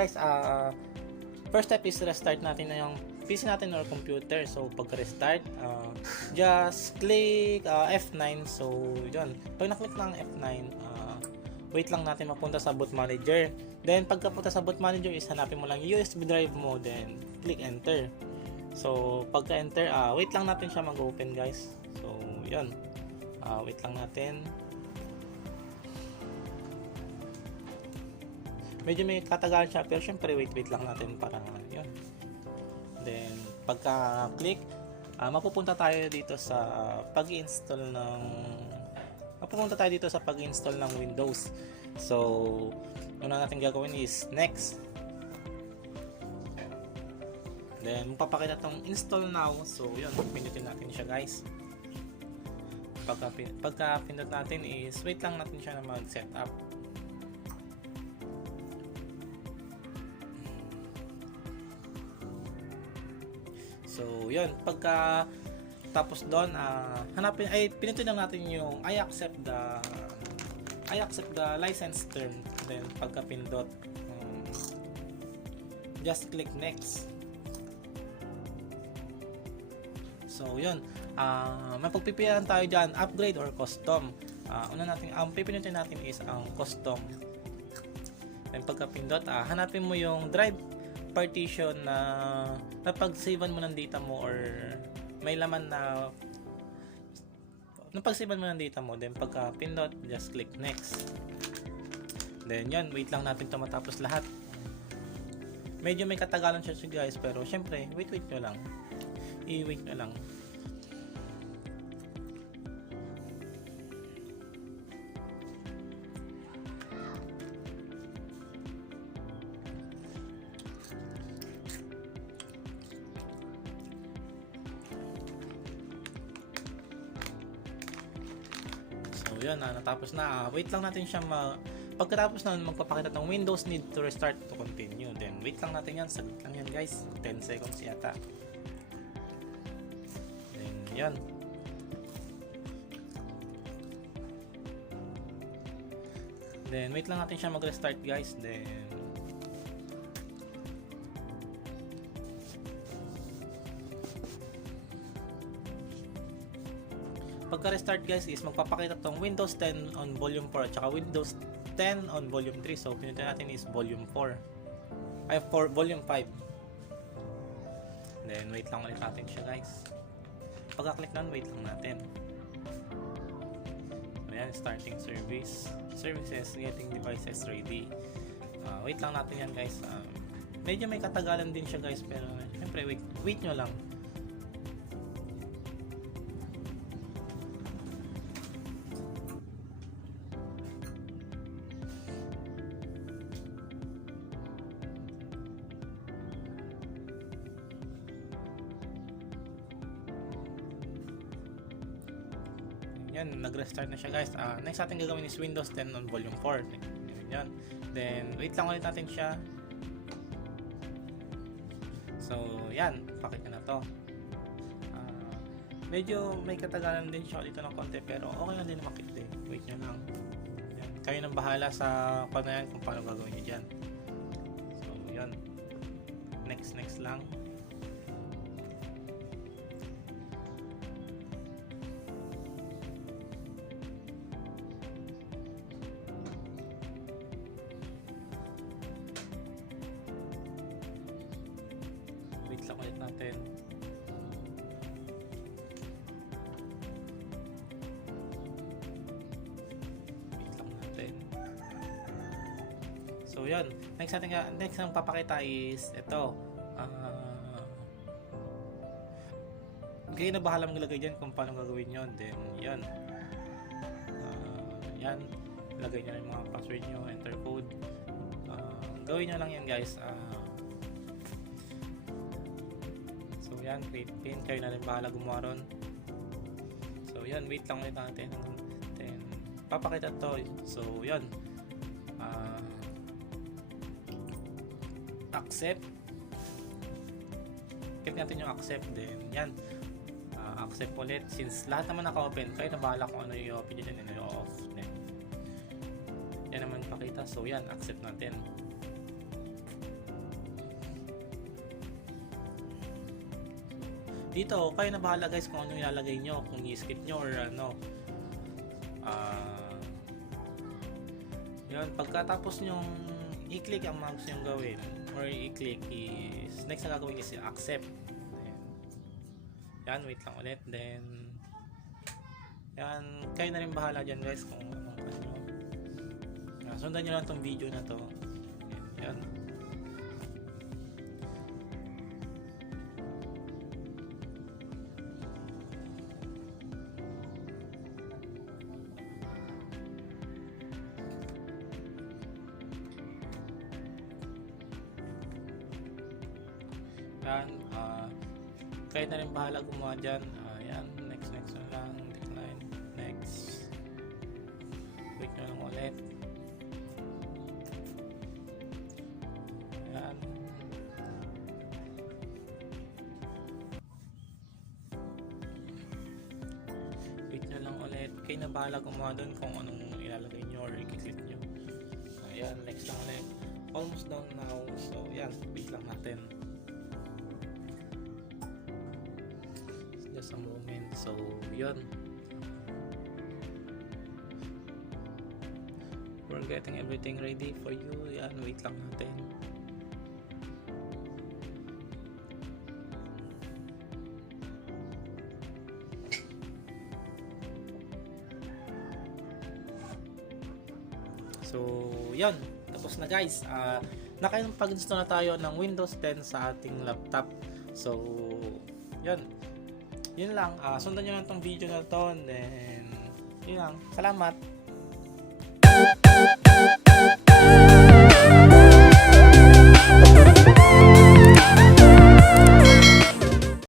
guys, first step is restart natin na yung PC natin or computer. So pag-restart, just click F9. So yun, pag na-click ng F9, wait lang natin mapunta sa boot manager. Then pagkapunta sa boot manager is hanapin mo lang yung USB drive mo, then click enter. So pagka-enter, wait lang natin siya mag-open guys. So yun, wait lang natin. Medyo may katagalan siya, pero syempre wait lang natin para yun. Then pagka-click, mapupunta tayo dito sa pag-install ng Windows. So una natin gagawin is next. Then magpapakita tong install now. So yun, pindutin natin siya guys. Pagka pindot natin is wait lang natin siya na mag-set up. So yun, pagka tapos doon, pinutin lang natin yung I accept the license term. Then pagka pindot, just click next. So yun, mapagpipilian tayo dyan, upgrade or custom. Una natin, ang pipinutin natin is ang custom. Then pagka pindot, hanapin mo yung drive partition na napag-savean mo ng data mo, or may laman na napag-savean mo ng data mo. Then pagka pindot, just click next. Then yan, wait lang natin ito matapos lahat. Medyo may katagalan siya guys, pero syempre wait nyo lang, i-wait nyo lang. So yun, natapos na. Wait lang natin siya pagkatapos na magpapakita ng Windows need to restart to continue. Then wait lang natin yan, saglit lang yan guys, 10 seconds yata. Then yan. Then wait lang natin siya mag-restart guys. Then pagka-restart guys is magpapakita tong Windows 10 on volume 4 at saka Windows 10 on volume 3. So pinutin natin is volume 4 volume 5. Then wait lang ulit natin siya guys. Pagka-click nun, wait lang natin. Ayan, starting services, getting devices ready. Wait lang natin yan guys. Medyo may katagalan din siya guys, pero syempre wait nyo lang. Yan, nag-restart na siya guys. Next natin gagawin is Windows 10 on volume 4. Yan. Then wait lang ulit natin siya. So yan, pakita na to. Medyo may katagalan din siya dito ng konti, pero okay lang din makita. Wait nyo lang. Yan. Kayo nang bahala sa yan kung paano gagawin nyo dyan. So yan, next lang. Wait lang ulit natin. So yan, next ang papakita is ito. Kayo na bahala maglagay dyan kung paano gagawin yun. Then yan, yan, lagay nyo na yung mga password nyo, enter code. Gawin nyo lang yan guys. So yan, create pin, kayo na rin bahala gumawa ron. So yan, wait lang ulit natin. Then papakita to. So yan, accept. Click natin yung accept. Then yan, accept ulit. Since lahat naman naka-open, kayo na bahala kung ano yung i-open nyo and i-off. Then yan naman pakita. So yan, accept natin. dito, kayo na bahala guys kung ano ilalagay nyo, kung i-skip nyo or ano. Yun, pagkatapos nyong i-click ang mga gusto nyong gawin or i-click is, next na gagawin is accept. Yan, wait lang ulit. Then, yan, kayo na rin bahala dyan guys kung anong ano. Sundan nyo lang tong video na to. Yan. Yan, kayo na rin bahala gumawa dyan. Yan, next na lang, decline, next. Wait nyo lang ulit. Yan. Wait nyo lang ulit. Kayo na bahala gumawa dun kung anong ilalagay nyo or i-click nyo. Yan, next lang ulit. Almost done now. So, yan, wait lang natin. Just a moment. So, yun. We're getting everything ready for you. Yan, wait lang natin. So, yun. Tapos na guys. Nakapag-install na tayo ng Windows 10 sa ating laptop. So, yun. Yun lang. Sundan nyo lang tong video na to. Then, yun lang. Salamat.